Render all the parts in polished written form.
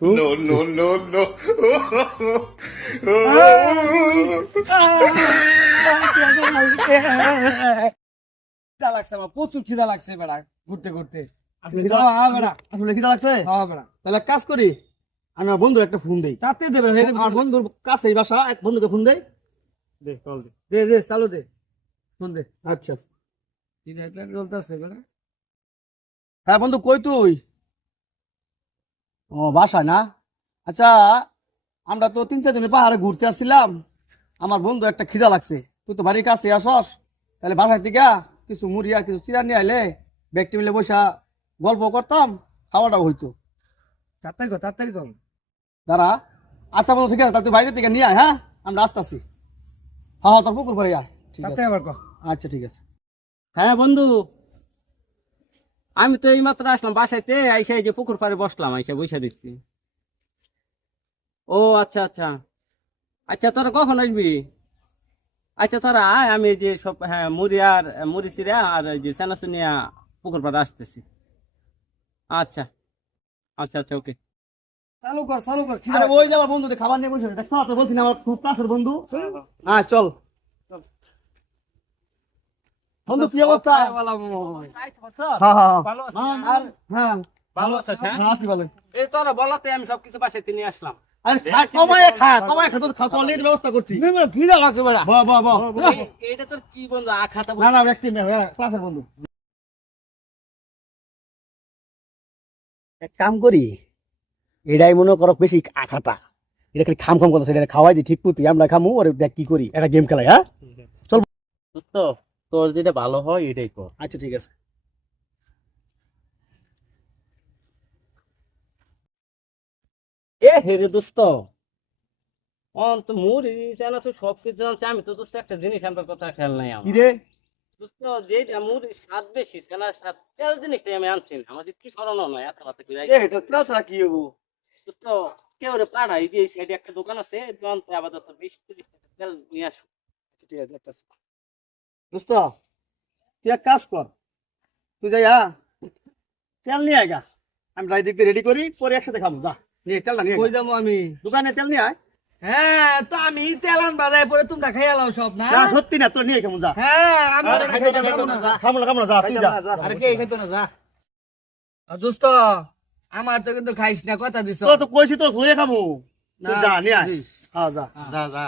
No, no, no, no. খিদা লাগছে আমার, প্রচুর খিদা লাগছে বেড়া, ঘুরতে ঘুরতে। আসলে খিদা লাগছে? তাহলে এক কাজ করি, আমি আমার বন্ধুর একটা ফোন দেই। তাতে দেবে আমার বন্ধুর কাছে বাসা, এক বন্ধুকে ফোন দেই। দে চালু দে, ফোন দে। আচ্ছা। খিদা চলতেছে বেড়া। হ্যাঁ বন্ধু, কই তুই? ও বাসায় না? আচ্ছা, আমরা তো 3-4 দিনের পাহাড়ে ঘুরতে আসছিলাম। আমার বন্ধু একটা খিদা লাগছে, তুই তো বাড়ির কাছে আসস, তাহলে বাসার থেকে কিছু মুড়ি আর কিছু চিরা নিয়ে আইলে ব্যক্তি মিলে বসা গল্প করতাম, খাওয়াটাও হইতো। তাড়াতাড়ি কর। দাঁড়া। আচ্ছা বন্ধু, ঠিক আছে, তাহলে তুই বাইরে থেকে নিয়ে আয়। হ্যাঁ, আমরা আসতেছি। হ্যাঁ, তোর পুকুর পরে আয়। ঠিক আছে, তাড়াতাড়ি আবার কর। আচ্ছা ঠিক আছে। হ্যাঁ বন্ধু, আমি তো এই মাত্র আসলাম বাসাইতে, আইসা এই যে পুকুর পাড়ে বসলাম, আইসা বইসা দেখছি। ও আচ্ছা আচ্ছা আচ্ছা, তোরা কখন আসবি? আচ্ছা তোরা আয়, আমি এই যে সব হ্যাঁ মুড়ি চিরা আর এই যে চানাচুনিয়া পুকুর পাড়ে আসতেছি। আচ্ছা আচ্ছা আচ্ছা, ওকে। চালু কর, খিদা আরে লাগছে। ওই যে আমার বন্ধু খাবার নিয়ে বসে দেখছ, তো বলছি না আমার খুব কাছের বন্ধু। হ্যাঁ চল বন্ধু, কি অবস্থা? হ্যাঁ হ্যাঁ ভালো আছিস? হ্যাঁ হ্যাঁ ভালো আছিস? হ্যাঁ, হ্যাঁ, আছি ভালো। এই তোরা বলাতে আমি সবকিছু বাসাইতে নিয়ে আসলাম। আরে কমায় খা তোর খাওয়ার ব্যবস্থা করছি। খিদা লাগছে বেড়া। বাহ এইটা তোর কি বন্ধু, আখাতা না না, ব্যক্তি ক্লাসের বন্ধু। এক কাম করি, এটাই মনে করো বেশি আখাতা, এটা খালি খাম খাম কথা, সেটা খাওয়াই দি ঠিক মতো, আমরা খামু। ওর দেখ কি করি, একটা গেম খেলাই। হ্যাঁ তো তোর যেটা ভালো হয় এটাই কর। আচ্ছা ঠিক আছে। এ হেরে দোস্ত, তো মুড়ি চানাচুর সবকিছু জানছি, আমি তো দোস্ত একটা জিনিস আমার কথা খেয়াল নাই আমার। কি রে? দোস্ত, যেটা মুড়ির স্বাদ বেশি, চানার স্বাদ, তেল জিনিসটাই আমি আনছি না, আমার কি স্মরণ নয় এত রাতে করে এটা তেল ছাড়া কি হবো? দোস্ত। কেউ রে পাড়াই দিয়ে সাইডে একটা দোকান আছে, দোকানতে আপাতত 20-30 টাকা তেল নিয়ে আসো। ঠিক আছে, একটা দোস্ত, তুই এক কাজ কর, তুই যাই হ্যাঁ তেল নিয়ে আয় গা, আমি রাই দিক রেডি করি, পরে একসাথে খাবো। যা নিয়ে তেলটা নিয়ে কই আয়। যাবো আমি? দোকানে তেল নিয়ে আয়। হ্যাঁ, তো আমি তেলান বাজায় পরে তোমরা খাইয়া লাও সব না। যা, সত্যি না, তোর নিয়ে খাবো। যা হ্যাঁ, আমি খাবো না, যা তুই যা। আরে কে খেতো না, যা। দোস্ত, আমার তো কিন্তু খাইস না, কথা দিছ। তো তো কইছি তো হয়ে খাবো। তুই না, যা নিয়ে আয়। বুঝিস। হ্যাঁ যা। যা, যা।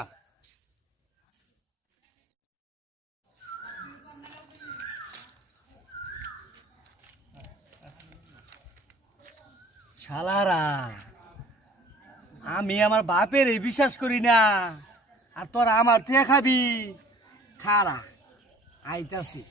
শালারা, আমি আমার বাপের বিশ্বাস করি না, আর তোরা আমার থেকে খাবি। খারা আইতাছি।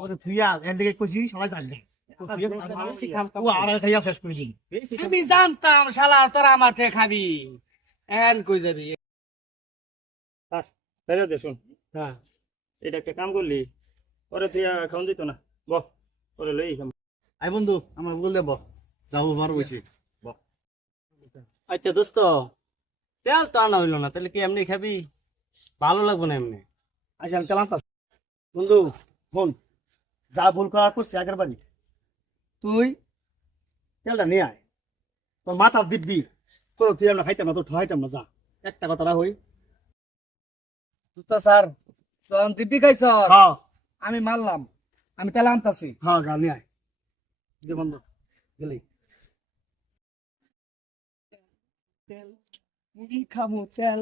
ওরে তুই এন্ডিকে কইছি সবাই জানবে। ও আর খাইয়া শেষ করে দিন। আমি জানতাম শালা তোরা আমার থেকে খাবি। এন কই যাবি? তাই দে শুন, হ্যাঁ এটা একটা কাম করলি, ওরে তুই খাওয়ান দিত না, বহ ওরে লই খাম। আই বন্ধু, আমার বল দেব। যাবো মার বসি। আচ্ছা দোস্ত, তেল তো আনা হইলো না, তাহলে কি এমনি খাবি? ভালো লাগবে না এমনি। আচ্ছা আমি তেল আনতাছি। বন্ধু বোন, যা ভুল করা করছি আগের বাড়ি, তুই তেলটা নিয়ে আয়, তোর মাথা দিব্যি, তোর তুই আমরা খাইতাম না, তোর ঠহাইতাম না। যা, একটা কথা রাখই। দোস্ত স্যার, তোর দিব্যি খাইছ? হ্যাঁ আমি মারলাম, আমি তেলা আনতাছি। হ্যাঁ, যা নিয়ে আয়। যে বন্ধু গেলি। তেল, মুড়ি খামু তেল,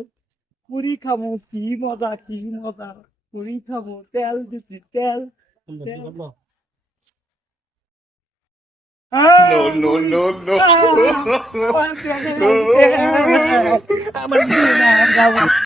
মুড়ি খামু, কি মজা কি মজা। মুড়ি খামু তেল দিছি তেল। No, no, no, no. আমার